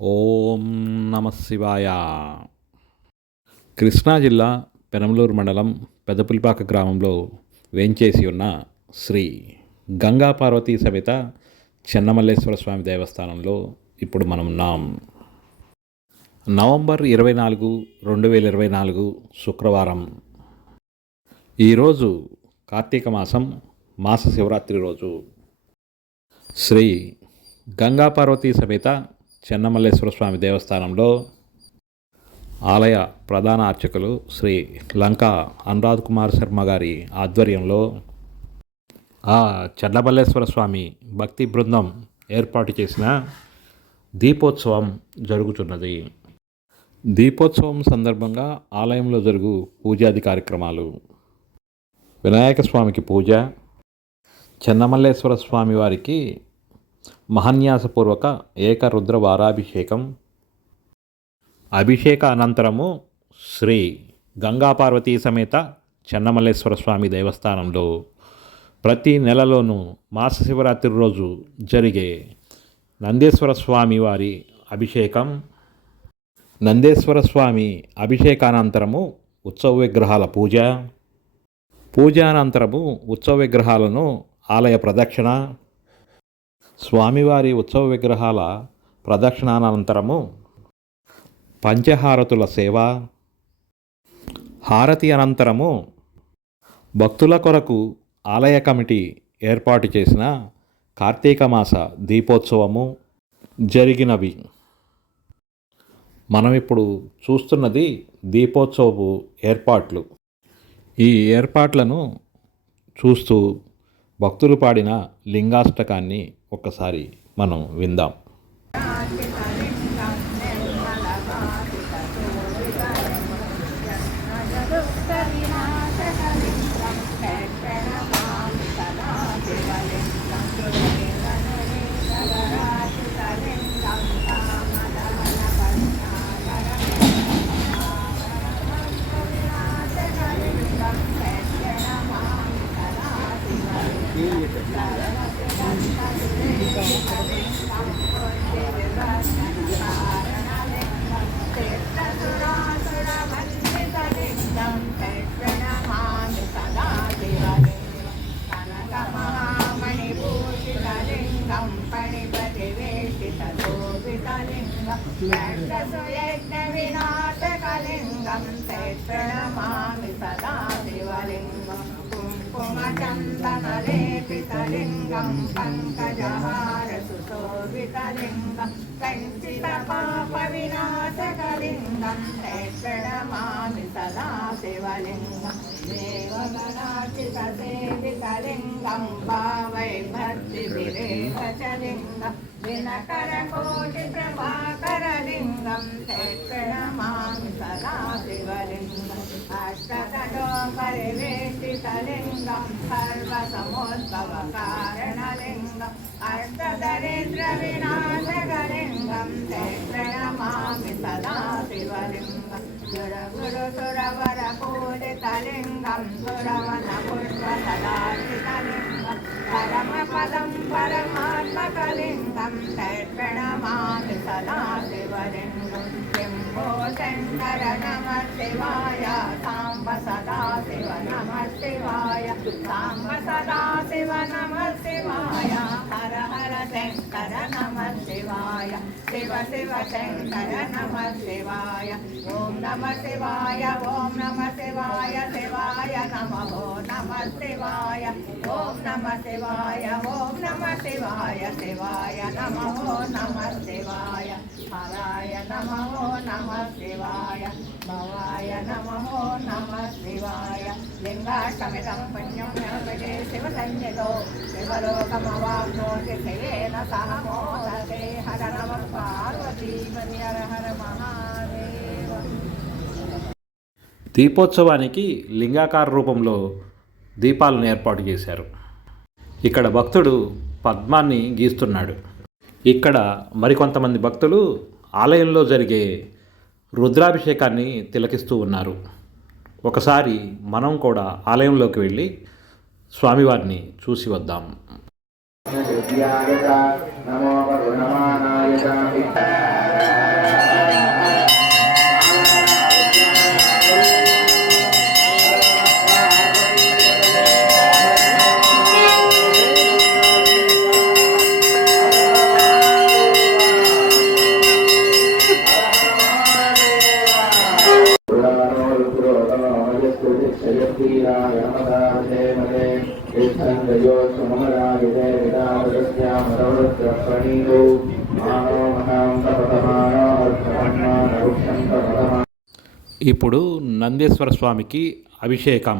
ఓం నమ శివాయ. కృష్ణా జిల్లా పెనమలూరు మండలం పెదపులిపాక గ్రామంలో వేంచేసి ఉన్న శ్రీ గంగా పార్వతీ సమేత చెన్నమల్లేశ్వర స్వామి దేవస్థానంలో ఇప్పుడు మనం ఉన్నాం. నవంబర్ ఇరవై నాలుగు రెండు వేల ఇరవై నాలుగు శుక్రవారం. ఈరోజు కార్తీక మాసం మాస శివరాత్రి రోజు. శ్రీ గంగా పార్వతీ సమేత చెన్నమల్లేశ్వర స్వామి దేవస్థానంలో ఆలయ ప్రధాన అర్చకులు శ్రీ లంకా అనురాధ్ కుమార్ శర్మ గారి ఆధ్వర్యంలో ఆ చెన్నమల్లేశ్వర స్వామి భక్తి బృందం ఏర్పాటు చేసిన దీపోత్సవం జరుగుతున్నది. దీపోత్సవం సందర్భంగా ఆలయంలో జరుగు పూజాది కార్యక్రమాలు. వినాయక స్వామికి పూజ చెన్నమల్లేశ్వర స్వామి వారికి మహన్యాసపూర్వక ఏకరుద్ర వారాభిషేకం అభిషేక అనంతరము శ్రీ గంగాపార్వతీ సమేత చెన్నమల్లేశ్వర స్వామి దేవస్థానంలో ప్రతి నెలలోనూ మాస శివరాత్రి రోజు జరిగే నందేశ్వర స్వామి వారి అభిషేకం. నందేశ్వర స్వామి అభిషేకానంతరము ఉత్సవ విగ్రహాల పూజ. పూజ అనంతరము ఉత్సవ విగ్రహాలను ఆలయ ప్రదక్షిణ. స్వామివారి ఉత్సవ విగ్రహాల ప్రదక్షిణానంతరము పంచహారతుల సేవ హారతి అనంతరము భక్తుల కొరకు ఆలయ కమిటీ ఏర్పాటు చేసిన కార్తీక మాస దీపోత్సవము జరిగినవి. మనం ఇప్పుడు చూస్తున్నది దీపోత్సవపు ఏర్పాట్లు. ఈ ఏర్పాట్లను చూస్తూ భక్తులు పాడిన లింగాష్టకాన్ని ఒక్కసారి మనం విందాం. వినాశకలింగం ప్రణమామి సదా శివలింగం కుంకుమచందనలేపితలింగం పంకజహార సుశోభితలింగం కంచిత పాప వినాశకలింగం ప్రణమామి సదా శివలింగం దేవగణాచిత సేవితలింగం భావై భక్తి విరేకచలింగం దినకర కోటి ప్రభాకరలింగం ప్రణమామి సదా శివలింగం అష్టకటో పరివేష్టితలింగం సర్వసమోద్భవ కారణలింగం అష్టదరిద్ర వినాశకలింగం ప్రణమామి సదా శివలింగం సుర సురవర పూజితలింగం సురవన పుష్ప సదాశితలింగం పరమపదం శివాయ సాంబ సదా శివ నమ శివాయ సాంబ సదా శివ నమ శివాయ హర హర శంకర నమ శివాయ శివ శివ శంకర నమ శివాయ ఓం నమ శివాయ ఓం నమ శివాయ శివాయ నమ నమ శివాయ ఓం నమ శివాయ ఓం నమ శివాయ శివాయ నమ నమ శివాయ హర నమ శివాయ భవాయ నమ శివాయ లింగాష్టమిదం పుణ్యం శివలోకమవాప్నోతి శివేన సహ మోదతే హర నమ హర హర మహాదేవ. దీపోత్సవానికి లింగాకార రూపంలో దీపాలను ఏర్పాటు చేశారు. ఇక్కడ భక్తుడు పద్మాన్ని గీస్తున్నాడు. ఇక్కడ మరికొంతమంది భక్తులు ఆలయంలో జరిగే రుద్రాభిషేకాన్ని తిలకిస్తూ ఉన్నారు. ఒకసారి మనం కూడా ఆలయంలోకి వెళ్ళి స్వామివారిని చూసి వద్దాం. నమో ఇప్పుడు నందేశ్వర స్వామికి అభిషేకం.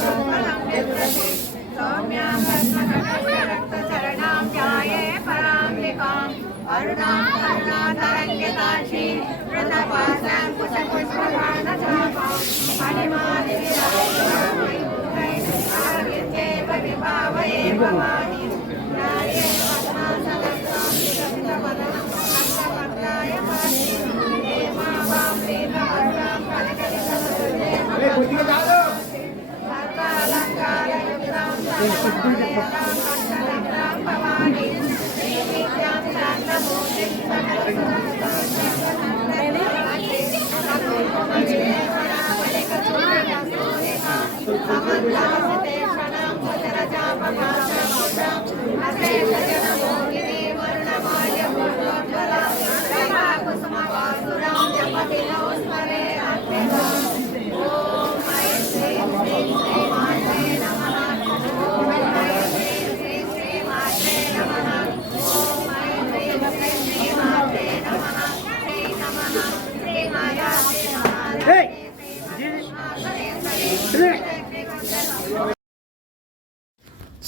సౌమ్యాం सौम्यां रत्नकटस्य रक्तचरणां ध्याये पराम्बिकाम् अरुणां करुणातरङ्गिताक्षी मृतपासां भवानी Yeah.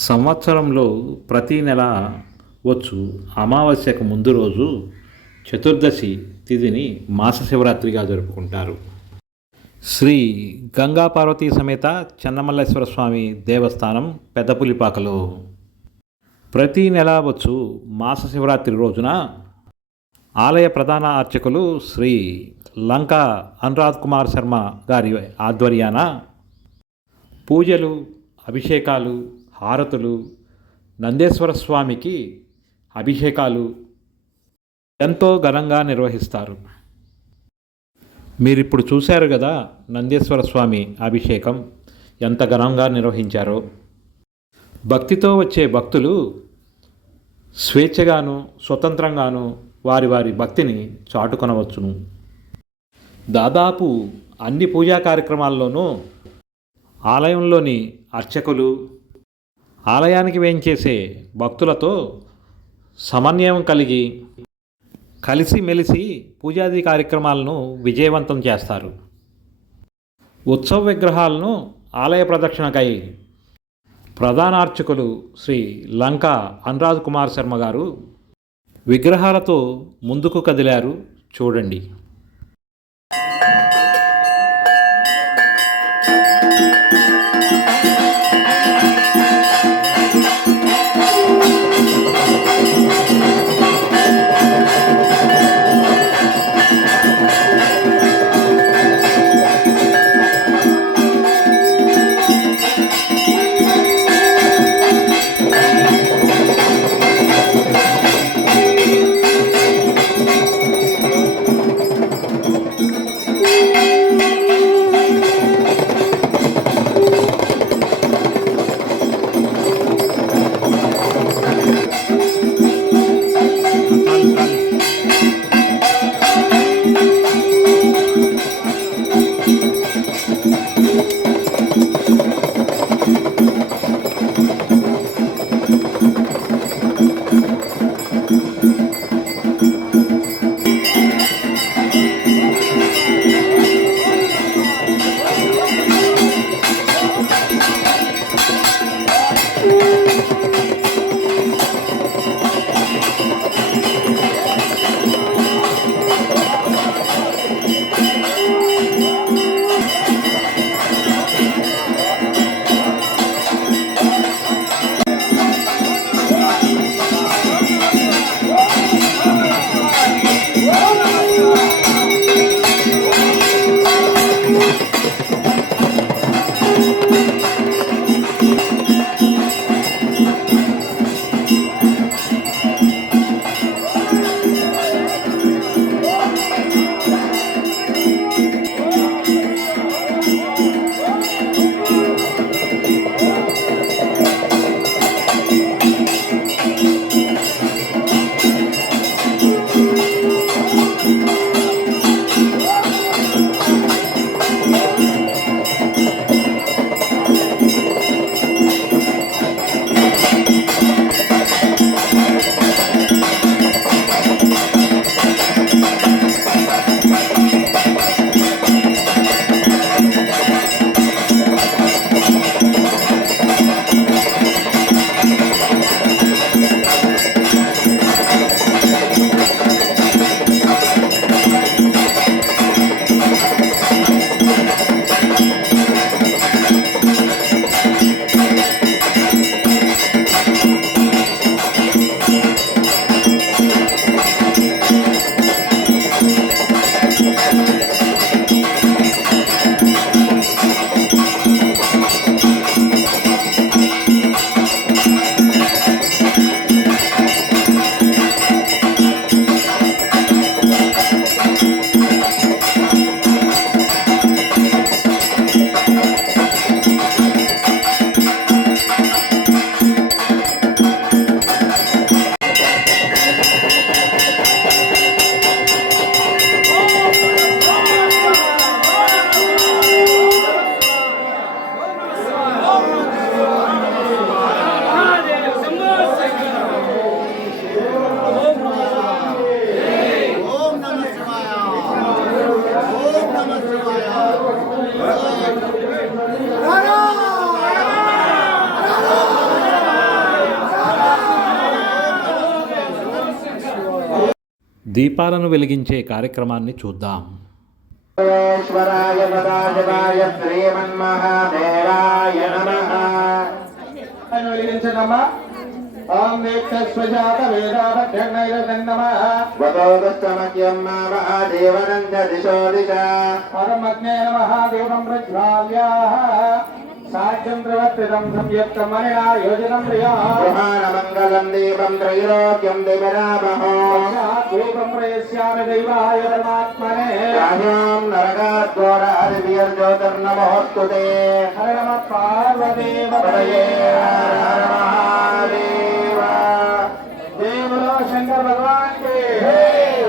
సంవత్సరంలో ప్రతి నెల వచ్చు అమావాస్యకు ముందు రోజు చతుర్దశి తిథిని మాస శివరాత్రిగా జరుపుకుంటారు. శ్రీ గంగా పార్వతీ సమేత చెన్నమల్లేశ్వర స్వామి దేవస్థానం పెద్దపులిపాకలో. ప్రతి నెల వచ్చు మాస శివరాత్రి రోజున ఆలయ ప్రధాన అర్చకులు శ్రీ లంకా అనురాధ్ కుమార్ శర్మ గారి ఆధ్వర్యాన పూజలు అభిషేకాలు హారతులు నందేశ్వర స్వామికి అభిషేకాలు ఎంతో ఘనంగా నిర్వహిస్తారు. మీరు ఇప్పుడు చూశారు కదా నందేశ్వర స్వామి అభిషేకం ఎంత ఘనంగా నిర్వహించారో. భక్తితో వచ్చే భక్తులు స్వేచ్ఛగాను స్వతంత్రంగాను వారి వారి భక్తిని చాటుకొనవచ్చును. దాదాపు అన్ని పూజా కార్యక్రమాల్లోనూ ఆలయంలోని అర్చకులు ఆలయానికి వేంచేసే భక్తులతో సమన్వయం కలిగి కలిసిమెలిసి పూజాది కార్యక్రమాలను విజయవంతం చేస్తారు. ఉత్సవ విగ్రహాలను ఆలయ ప్రదక్షిణకై ప్రధానార్చకులు శ్రీ లంకా అనురాధ్ కుమార్ శర్మ గారు విగ్రహాలతో ముందుకు కదిలారు. చూడండి. దీపాలను వెలిగించే కార్యక్రమాన్ని చూద్దాం. ఈశ్వరాయ సదాశివాయ శ్రీమన్మహాదేవాయ నమః. అని వెలిగించడమ్మా ఓం దీక్షస్వజాత వేదాభ్యర్ణైరన్నమః వదోదస్తమక్యం మహాదేవనంద దిశో దిశ పరమజ్ఞే నమః దేవం ప్రజ్వాల్యాః ప్రవర్తితం సంయుక్తమనినా యోజనం ప్రియా మహానమంగళం దీపం త్రైలోక్యం దివరామహో దీపం ప్రయస్యామి దైవాయ పరమాత్మనే రాజాం నరకాద్వారాదివ్యర్జ్యోతిర్నమోస్తుతే హర నమ హర మహాదేవ దేవులో శంకర్ భగవాన్ కే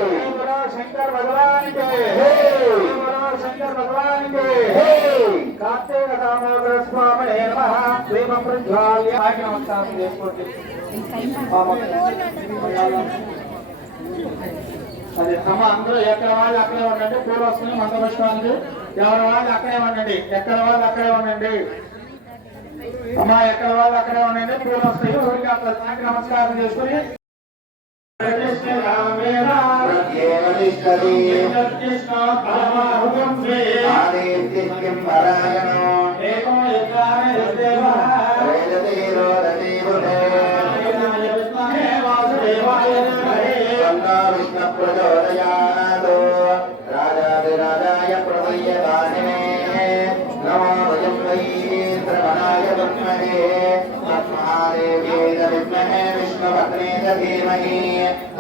దేవులో శంకర్ భగవాన్ కే దేవులో శంకర్ భగవాన్ కే కార్తీక దామోదర స్వామి నమః. దీపం ప్రజ్వాల్య. నమస్కారం. చేసుకోండి అదే అమ్మ అందరూ ఎక్కడ వాళ్ళు అక్కడే ఉండండి. పూర్వస్తులు వస్తుంది ఎవరి వాళ్ళు అక్కడే ఉండండి. ఎక్కడ వాళ్ళు అక్కడే ఉండండి. అమ్మ ఎక్కడ వాళ్ళు అక్కడే ఉండండి. పూర్వస్తులు వస్తాయి ఊరికి అక్కడ. నమస్కారం చేసుకుని రాజాదిరాజాయ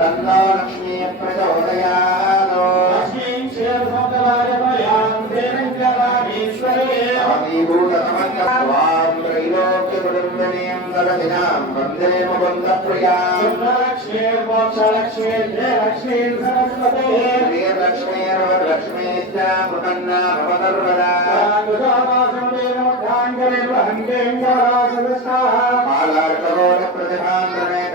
తన్నో లక్ష్మీ ప్రచోదయాత్. లక్ష్మీం శ్రీర్భూతమగ్రవాం త్రైలోక్యకుటుంబినీం సరదినాం వందే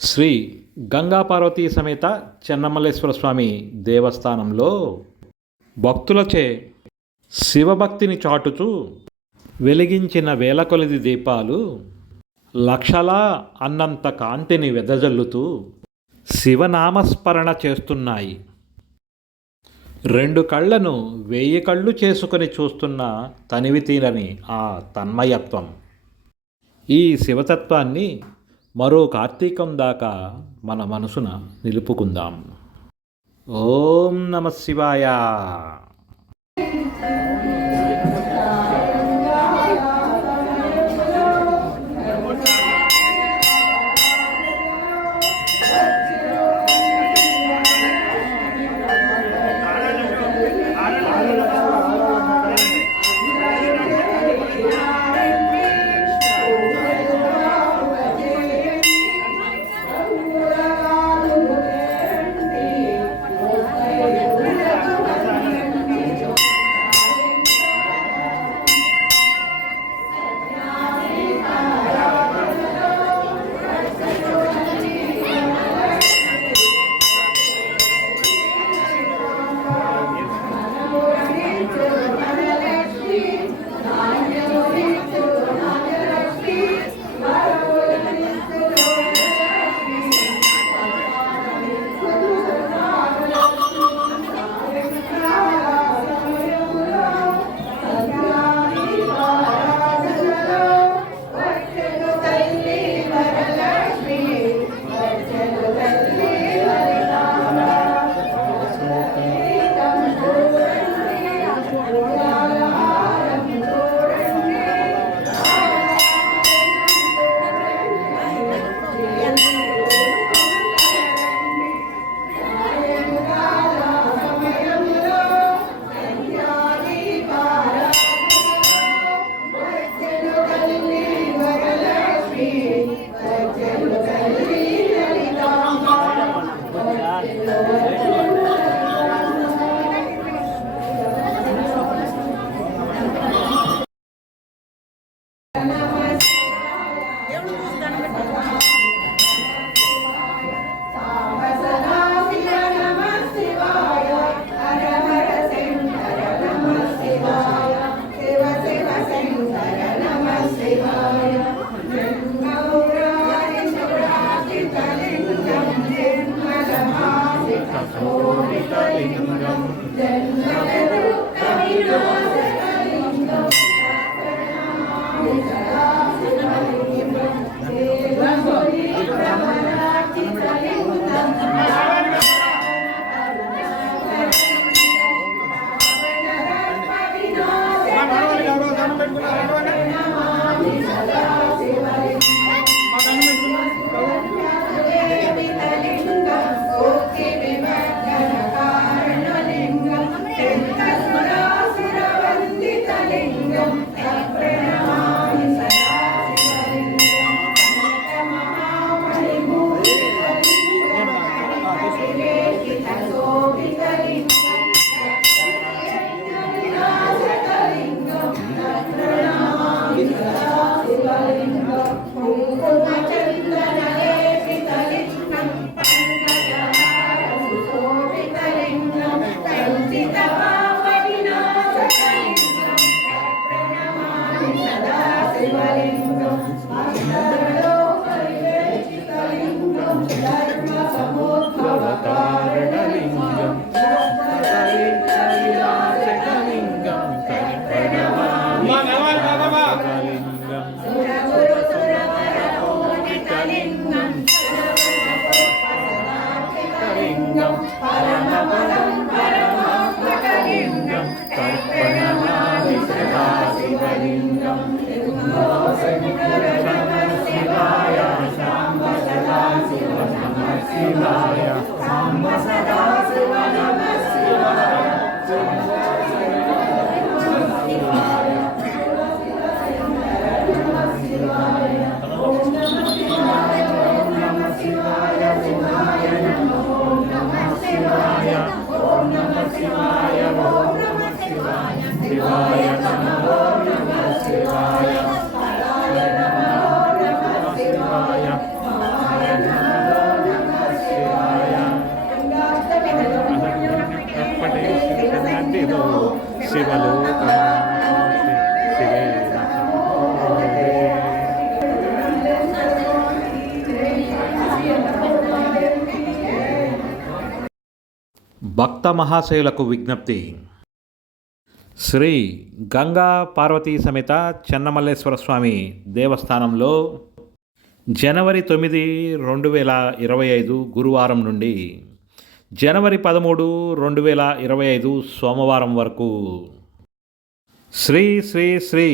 శ్రీ గంగా పార్వతీ సమేత చెన్నమల్లేశ్వర స్వామి దేవస్థానంలో భక్తులచే శివభక్తిని చాటుచూ వెలిగించిన వేల కొలది దీపాలు లక్షలా అన్నంత కాంతిని వెదజల్లుతూ శివనామస్మరణ చేస్తున్నాయి. రెండు కళ్ళను వెయ్యి కళ్ళు చేసుకొని చూస్తున్న తనివి తీరని ఆ తన్మయత్వం. ఈ శివతత్వాన్ని మరో కార్తీకం దాకా మన మనసున నిలుపుకుందాం. ఓం నమ శివాయ. శివలు శివే భక్త మహాశయులకు విజ్ఞప్తి శ్రీ గంగా పార్వతీ సమేత చెన్నమల్లేశ్వర స్వామి దేవస్థానంలో జనవరి తొమ్మిది రెండు వేల ఇరవై ఐదు గురువారం నుండి జనవరి పదమూడు రెండు వేల ఇరవై ఐదు సోమవారం వరకు శ్రీ శ్రీ శ్రీ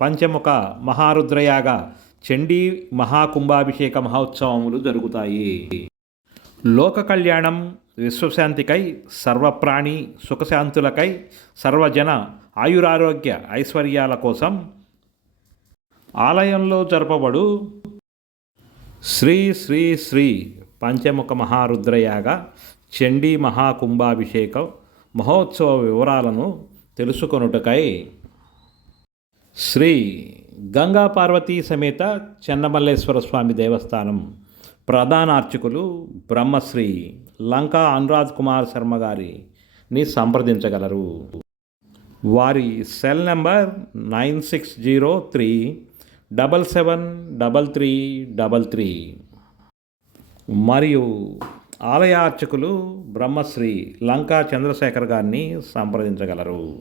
పంచముఖ మహారుద్రయాగ చండీ మహాకుంభాభిషేక మహోత్సవములు జరుగుతాయి. లోక కళ్యాణం విశ్వశాంతికై సర్వప్రాణి సుఖశాంతులకై సర్వజన ఆయురారోగ్య ఐశ్వర్యాల కోసం ఆలయంలో జరపబడు శ్రీ శ్రీ శ్రీ పంచముఖ మహారుద్రయాగ చండీ మహాకుంభాభిషేకం మహోత్సవ వివరాలను తెలుసుకొనుటకై శ్రీ గంగా పార్వతీ సమేత చెన్నమల్లేశ్వర స్వామి దేవస్థానం ప్రధాన అర్చకులు బ్రహ్మశ్రీ లంకా అనురాజ్ కుమార్ శర్మ గారిని సంప్రదించగలరు. వారి cell number nine six zero three double seven double three double three. మరియు ఆలయ అర్చకులు బ్రహ్మశ్రీ లంకా చంద్రశేఖర్ గారిని సంప్రదించగలరు.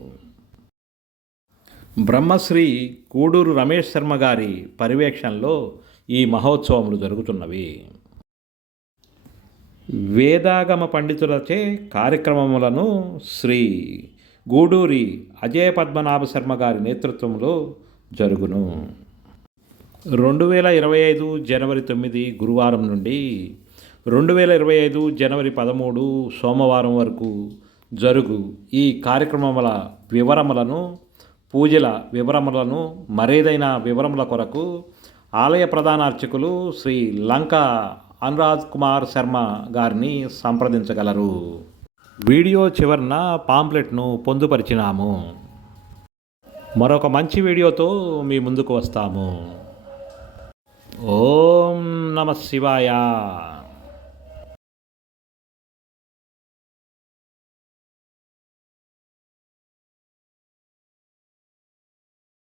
బ్రహ్మశ్రీ కూడూరు రమేష్ శర్మ గారి పర్యవేక్షణలో ఈ మహోత్సవములు జరుగుతున్నవి. వేదాగమ పండితులచే కార్యక్రమములను శ్రీ గూడూరి అజయ పద్మనాభ శర్మ గారి నేతృత్వంలో జరుగును. రెండు వేల ఇరవై ఐదు జనవరి తొమ్మిది గురువారం నుండి రెండు వేల ఇరవై ఐదు జనవరి పదమూడు సోమవారం వరకు జరుగు ఈ కార్యక్రమముల వివరములను పూజల వివరములను మరేదైన వివరముల కొరకు ఆలయ ప్రధాన అర్చకులు శ్రీ లంక అనురాజ్ కుమార్ శర్మ గారిని సంప్రదించగలరు. వీడియో చివరన పాంప్లెట్ను పొందుపరిచినాము. మరొక మంచి వీడియోతో మీ ముందుకు వస్తాము. ఓం నమ శివాయ.